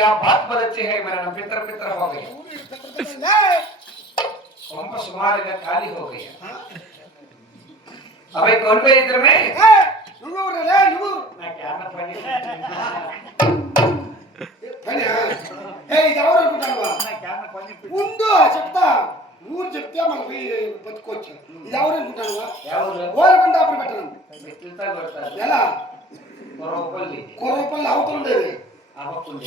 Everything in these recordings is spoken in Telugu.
क्या बात बहुत अच्छी है मेरा नाम पितर पितर हो गया पंप सुमार का खाली हो गया अबे कौन पे इधर में నువ్వు రే నువ్వు ना क्या ना पनी పని ఇది ఎవరు అనుకుంటావా ना क्या ना पनी ముందు చెప్తా ఊరు చెప్తే మనకి బతుకోవచ్చు ఇది ఎవరు అనుకుంటావా ఎవరు ఓలకొండ అప్పుడు పెట్టడం మిత్రుతా కొడతారు ఎలా కొరపల్లి కొరపల్లి అవతల ఉండేది అవకుంది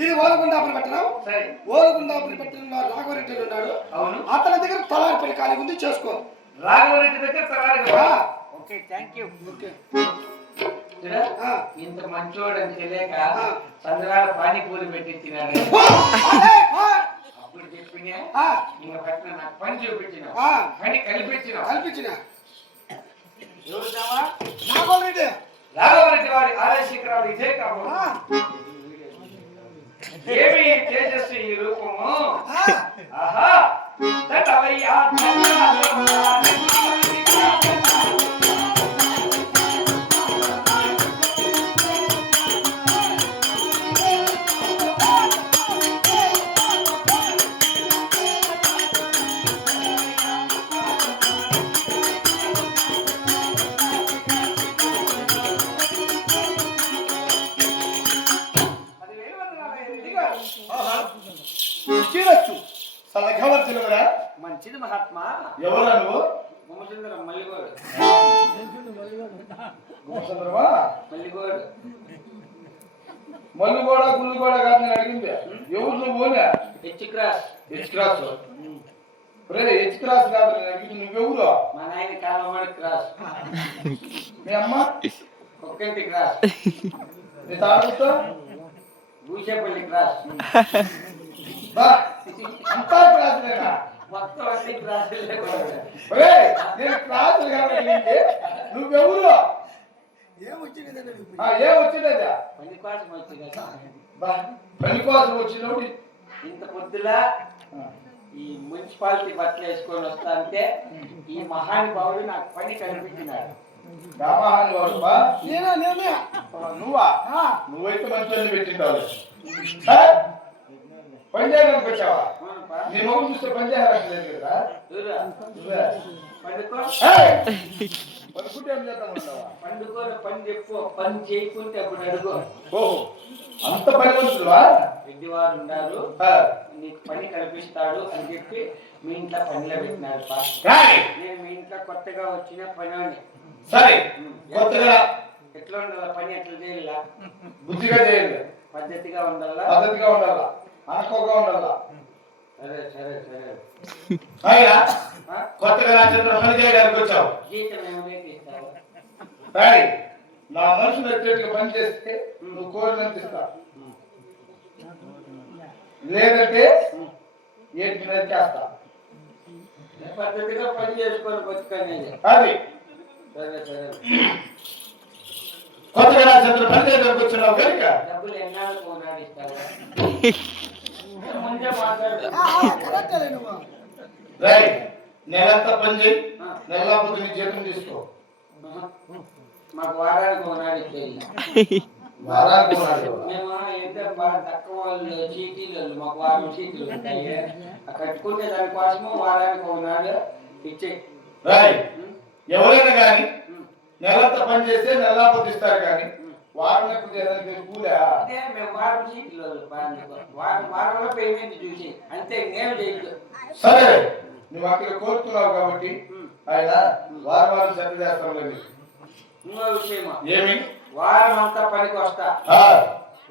ఇది ఓలకొండ అప్పుడు పెట్టడం సరే ఓలకొండ అప్పుడు పెట్టడం రాఘవరెడ్డి ఉన్నాడు అవును అతని దగ్గర తలారిపల్లి ఖాళీ ఉంది చేసుకో రాఘవరెడ్డి దగ్గర తలారి ఓకే థాంక్యూ ఓకే ఇంత మంచోడు అని తెలియక చంద్రాల పానీపూరి పెట్టించినాడు అప్పుడు చెప్పినా ఇంకా పెట్టిన నాకు పని చూపించిన పని కల్పించిన ఎవరు రాఘవరెడ్డి రాఘవరెడ్డి వారి ఆలశిఖరాలు ఇదే కావు ఏమి తేజస్సు ఈ రూపము ఆహా తటవయ్యా చీరచ్చు సలఘవర్జులవరా మంచిది మహాత్మా ఎవరా నువ్వు గుమసుందరం మల్లిగోడు గుమసుందరమా మల్లిగోడు మల్లుగోడ గుల్లుగోడ కాదు నేను అడిగింది ఎవరు నువ్వు హెచ్ క్రాస్ హెచ్ క్రాస్ కాదు నేను అడిగింది నువ్వెవరు మా నాయన కాలమాడి క్రాస్ మీ అమ్మ ఒక్కంటి క్రాస్ నీ తాడుతో భూషేపల్లి క్రాస్ అంతా క్రాసులేనా మొత్తం అన్ని క్రాసులే నేను క్రాసులు కాబట్టి నువ్వెవరు ఏమొచ్చిందా పని కోసం వచ్చింది పని కోసం వచ్చినప్పుడు ఇంత పొద్దులా ఈ మున్సిపాలిటీ బట్టలు వేసుకొని వస్తా అంటే ఈ మహానుభావుడు నాకు పని కనిపించినాడు నువ్వా నువ్వైతే మంచి పెట్టింటావు పని చేయడానికి వచ్చావా నీ మొగ్గు చూస్తే పని చేయాలి కదా పండుకో పని చెప్పు పని చేయకుంటే అప్పుడు అడుగు ఓహో అంత పని మనుషులువా రెడ్డివారు ఉన్నారు నీకు పని కల్పిస్తాడు అని చెప్పి మీ ఇంట్లో పనిలో పెట్టినాడు నేను మీ ఇంట్లో కొత్తగా వచ్చిన పని సరే కొత్తగా ఎట్లా ఉండాల పని ఎట్లా చేయాల బుద్ధిగా చేయాలి పద్ధతిగా ఉండాలా అనుకోగా ఉండాలా సరే సరే సరే అయినా కొత్తగా పని చేయడానికి వచ్చావు జీతం ఏమైనా ఇస్తావు నా మనసు నచ్చేట్టుగా పని చేస్తే నువ్వు కోరినంత ఇస్తా లేదంటే ఏంటి చేస్తా పద్ధతిగా పని చేసుకొని బతుకనేది అది సరే సరే కొత్తగా రాజేంద్ర పని చేయడానికి వచ్చినావు కనుక డబ్బులు ఎన్నాళ్ళు కొనాడిస్తావు ముందే మాట్లాడు నెలంతా పని చేయి నెలలాపోతే నీ జీతం తీసుకో మాకు వారానికి కొనాడిచ్చేది వారానికి కొనాడు మేము ఎంత బాగా తక్కువ వాళ్ళు చీటీలు మాకు వారం చీటీలు ఉంటాయి కట్టుకుంటే దానికోసము వారానికి కొనాడు ఇచ్చే ఎవరైనా కానీ నెలంతా పని చేస్తే నెలలాపోతే ఇస్తారు కానీ వారం చేయడానికి కూలా అదే మేము వారం చీటీలు వారంలో పేమెంట్ చూసి అంతే నేను చేయలేదు సరే నువ్వు అక్కడ కోరుతున్నావు కాబట్టి ఆయన వారం సెట్ చేస్తాం లేదు ఇంకో విషయమా ఏమి వారం అంతా పనికి వస్తా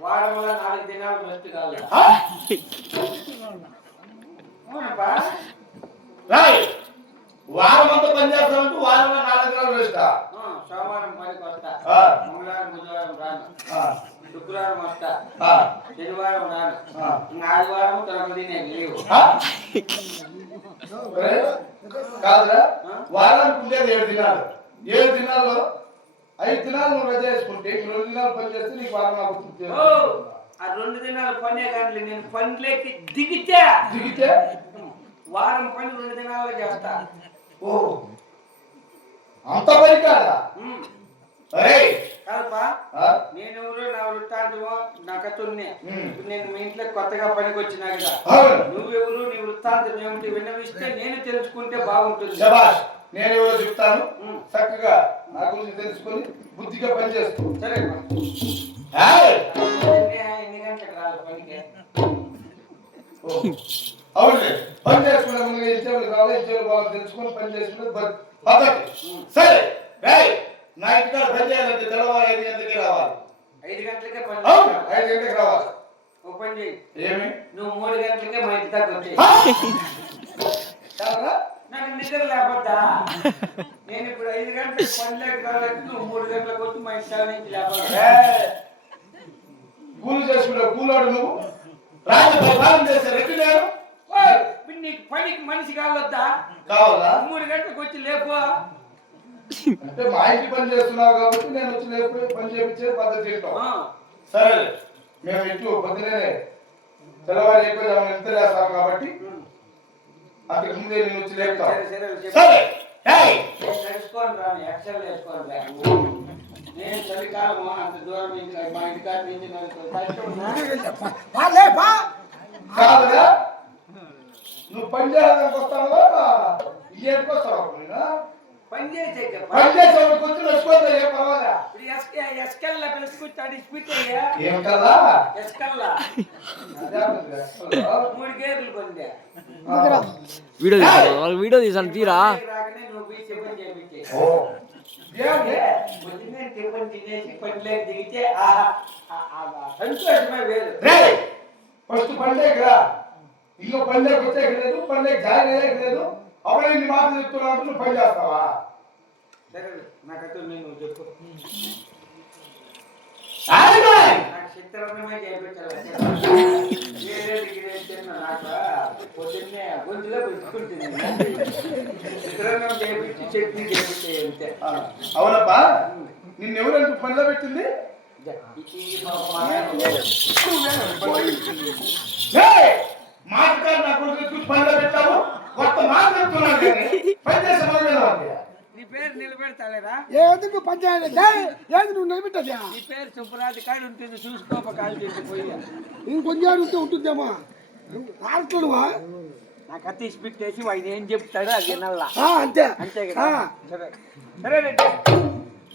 వారంలో 4 దినాలు బెస్ట్ కాదు వారం అంతా పని చేస్తామంటూ వారంలో 4 దినాలు వేస్తా సోమవారం పనికి వస్తా మంగళవారం బుధవారం రాను శుక్రవారం వస్తా శనివారం రాను ఇంకా ఆదివారం తొలగది నేను లేవు కాదురా వారానికి ఉండేది 7 దినాలు 7 దినాల్లో 5 దినాలు నువ్వు రజ చేసుకుంటే 2 దినాలు పని చేస్తే నీకు వారం ఆ 2 దినాలు పనే కానీ నేను పనిలోకి దిగితే వారం పని 2 దినాల్లో చేస్తా ఓ అంత పని కాదా అరే కాదప్పా ఆ? నేను ఎవరు నా వృత్తాంతమో నా కథనే ఉమ్. ఇప్పుడు నేను మీ ఇంట్లో కొత్తగా పనికి వచ్చినా కదా అవును. నువ్వెవరు నీ వృత్తాంతం ఏమిటి విన్నవిస్తే నేను తెలుసుకుంటే బాగుంటుంది. శభాష్. నేను ఎవరో చెప్తాను. ఉమ్. చక్కగా నా గురించి తెలుసుకొని బుద్ధిగా పనిచేస్తూ. సరే ఏయ్! ఎన్ని గంటలకు రాలి పనికి? అవును. పని చేసుకునే ముందుగా ఇచ్చేవాళ్ళు కావాలి, ఇచ్చేవాళ్ళు కావాలి తెలుసుకొని పని చేసుకునే పద్ధతి. సరే రేయ్, నా ఇంటికాడ పని చేయాలంటే తెల్లవారు 5 గంటలకి రావాలి. 5 గంటలకే పని అవును, చేయాలి. 5 గంటలకు రావాలి. ఓ పని చేయి, ఏమి నువ్వు 3 గంటలకే మా ఇంటి దాకా వచ్చేయి. కాదురా? నాకు నిద్ర లేకపోద్దా? నేను ఇప్పుడు 5 గంటలకు పని లేక కాబట్టి నువ్వు 3 గంటలకు వచ్చి మా ఇంటి నుంచి లేకపోతే ఏయ్! కూలి చేసుకునే కూలోడు నువ్వు, రాజు పరిపాలన చేసే రెడ్డి నేను. నీకు పనికి మనిషి కావద్దా? కావాలా? 3 గంటలకు వచ్చి లేపో. అంటే మా ఇంటి పని చేస్తున్నావు కాబట్టి నేను వచ్చి లేకపోయి పని చేయించే పద్ధతి ఏంటో. ఆ, సరే, మేము ఇటు పొద్దునే తెల్లవారు ఎక్కువ ఎంత చేస్తాం కాబట్టి అంతకు ముందే నేను వచ్చి లేపుతాను. సరే సరే చెప్పు. సరే ఏయ్! నేను నడుచుకొని రాను, ఎక్సెల్ వేసుకొని రా. నేను చలికాలము అంత దూరం ఇంకా మా ఇంటి కాడ నుంచి కాదుగా, నువ్వు పని చేయడానికి వస్తావా ఇంకేంటికి వస్తావా? పని చేసే పని చేసేవాడికి వచ్చి నడుచుకోవద్దా, ఏం పర్వాలా? ఎస్కెల్లా పిలుచుకుంటాడు ఇస్పిట్ ఏం కదా ఎస్కెల్లా అదే 3 గేర్లు పొందే వీడియో తీసాను తీరా. రాకనే నువ్వు పోయి టిఫిన్ చేయించే. ఓ ఏమి? పొద్దున్నే టిఫిన్ తినేసి పనిలోకి దిగితే ఆహా సంతోషమే వేరు. రేయ్, ఫస్ట్ పనిలోకి రా. ఇంకో పనిలోకి వచ్చేకి లేదు, పనిలోకి జాయిన్ అయ్యేకి లేదు. అప్పుడే నీ మాట చెప్తున్నావు, నువ్వు పని చేస్తావా? సరే నాకైతే నేను చెప్పు. ఆయ్! నాకు చిత్రమే చేయించాలి. వేరే డిగ్రీ తిన్నా నాకు పొద్దున్నే గొంతులో పెట్టుకుంటుంది. చిత్రంగా చేయించి చట్నీ చేయించే అంతే. అవునప్పా, నిన్నెవరంటూ పనిలో పెట్టింది? మాటకారు నా కొడుకు పనిలో పెట్టావు, కొత్త మాట చెప్తున్నాను కానీ పని చేసే మొదలు. నీ పేరు నిలబెడతాలేరా? ఎందుకు పంచాయతీ ఏది నువ్వు నిలబెట్టదా? నీ పేరు సుబ్బరాజు కాడు ఉంటుంది, చూసుకోప కాలు చేసి పోయి. ఇంకొంచెం ఉంటే ఉంటుందేమో రాష్ట్రమా నాకు అతి స్పీడ్ చేసి ఆయన ఏం చెప్తాడో అది వినాలా. అంతే అంతే కదా? సరే సరే రెడ్డి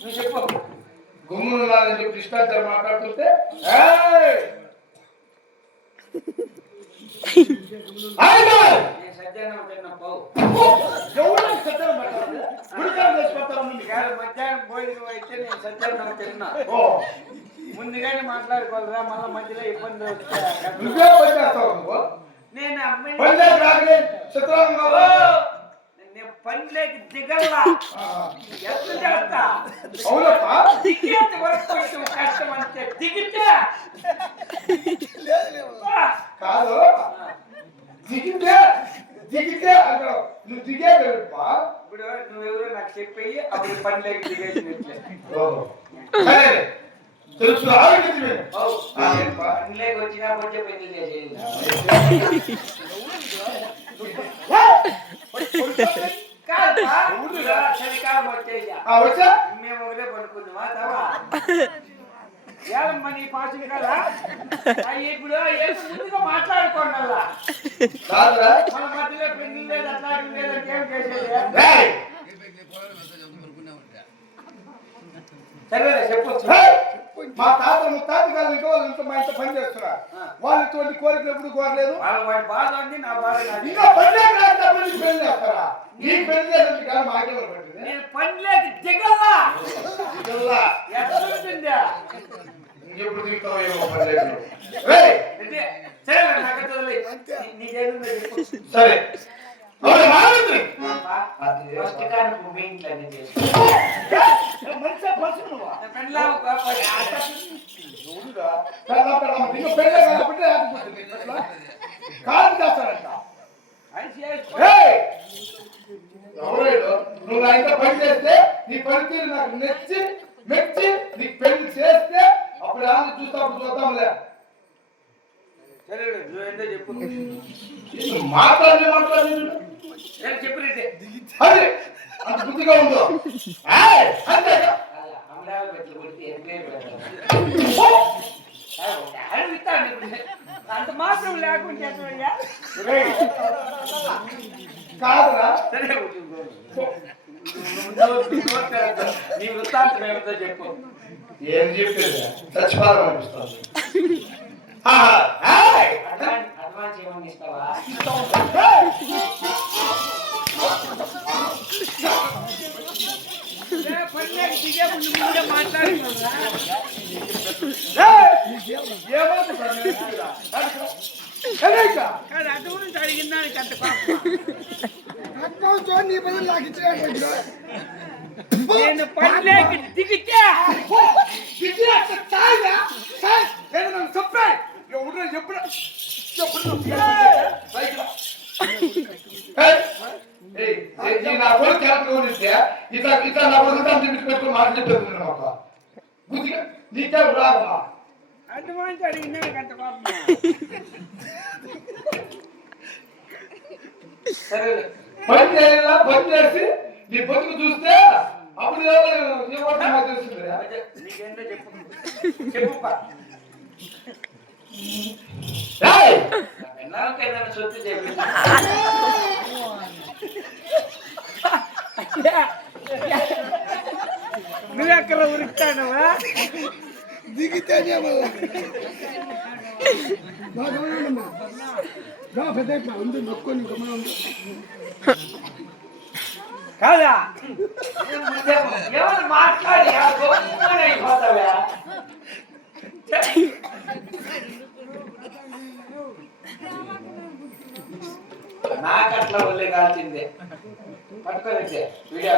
నువ్వు చెప్పు. గుమ్మున్నారని చెప్పి ఇష్టాచారం మాట్లాడుతుంటే ఏయ్! నేను సజ్జనం తిన్నా పోవు. ఎవరు సత్యం పెట్టాలి? గుడికాలు చేసి పెడతారు ముందు. ఇవాళ మధ్యాహ్నం భోజనం అయితే నేను సజ్జనం తిన్నా. ఓ, ముందుగానే మాట్లాడుకోవాలిరా, మళ్ళీ మధ్యలో ఇబ్బంది వస్తే నువ్వే పని చేస్తావు నువ్వు? నేను అమ్మాయి పని చేసి రాకనే చిత్రం నేను పనిలోకి దిగల్లా. ఎంత చేస్తా? అవునప్పా, దిగేంత వరకు కొంచెం కష్టం అంతే. దిగితే కాదు, దిగితే దిగితే అంటావు. నువ్వు దిగే వెళ్ళప్పా. ఇప్పుడు నువ్వెవరో నాకు చెప్పేయి, అప్పుడు పనిలోకి దిగేసినట్లే. సరే తెలుసు ఆలోచించి పనిలోకి వచ్చినా కొంచెం పెళ్లి చేసేది. చలికాలం వచ్చేసా వచ్చా మేము ఒకటే పడుకున్నామా తవా ఏమమ్మా నీ పాసులు కదా ఇప్పుడు ముందుగా మాట్లాడుకోండి అలా కాదురా. మన మధ్యలో పెళ్లి లేదు అట్లా లేదంటే ఏం చేసేది. రేయ్! సరే చెప్పు. రేయ్! మా తాత ముత్తాత గారు ఇంకో వాళ్ళు ఇంత మా ఇంత పని చేస్తున్నారు. వాళ్ళు ఇటువంటి కోరికలు ఎప్పుడు కోరలేదు. వాడి బాధ ఉంది, నా బాధ నాది. ఇంకా పని పెళ్లి చేస్తారా? నీకు పెళ్లి చేసి కానీ మాకేమో పట్టింది. నేను పనిలోకి దిగల్లా. ఇలా ఎట్లుంటుందా? ఇంకెప్పుడు దిగుతావు ఏమో పని లేదు. రేయ్! అంటే సరే నాకు వదిలేయ్. నీ దేవుడు చెప్పు. సరే అవును, మాట్లాడు. ఫస్ట్ కానీ మీ ఇంట్లో అన్ని చేసి మంచిగా పలుచు నువ్వు. పెళ్ళా ఒక ఎవరురా? పెళ్ళాం. ఇంకా పెళ్ళే కాబట్టి ఆగిపోతుంది. ఎట్లా? కాదు చేస్తారంట. ఏయ్! ఎవరేడు? నువ్వు నా ఇంట్లో పని చేస్తే నీ పనితీరు నాకు మెచ్చి నీకు పెళ్లి చేస్తే అప్పుడు ఆమె చూస్తా అప్పుడు చూద్దాంలే. సరే నువ్వేందో చెప్పు. మాట్లాడి చెప్పినట్టే అదే అంత బుద్ధిగా ఉందో. ఏయ్! అంతే. అమ్మ మంగళాలు పెట్టులు కొడితే ఏం పేరు పెడతాను అంత మాత్రం లేకుంటే ఎక్కడయ్యా? కాదురా సరే నీ వృత్తాంతం ఏమిటో చెప్పు. ఏం చెప్పేది చచ్చిపోదాం అనిపిస్తుంది అడ్వాన్స్ ఏమని ఇస్తావా? అటు గురించి అడిగిన దానికి అంత నీ బదులు నాకు ఇచ్చిన నేను పనిలోకి దిగితే నా కొడుకు క్యారెక్టర్ ఇట్లా ఇట్లా నా కొడుకు పెట్టుకుని మాట చెప్పేది బుద్ధిగా నీకే రాగమ్మా అడ్వాన్స్ అడిగిన అంత సరే పని చేయాలా పని చేసి నీ బతుకు చూస్తే అప్పుడు తెలుస్తుంది నీకేంటో చెప్పు చెప్పు ఎన్నాళ్ళకైనా సొత్తు చెప్పి నువ్వు ఎక్కడ ఉరుకుతానవా? దిగితేనే పెద్ద ఉంది నొక్కొని కాదా ఎవరు మాట్లాడి అయిపోతావా? నాకు అట్లా వల్లే కాల్చిందే పట్టుకొని వీడియో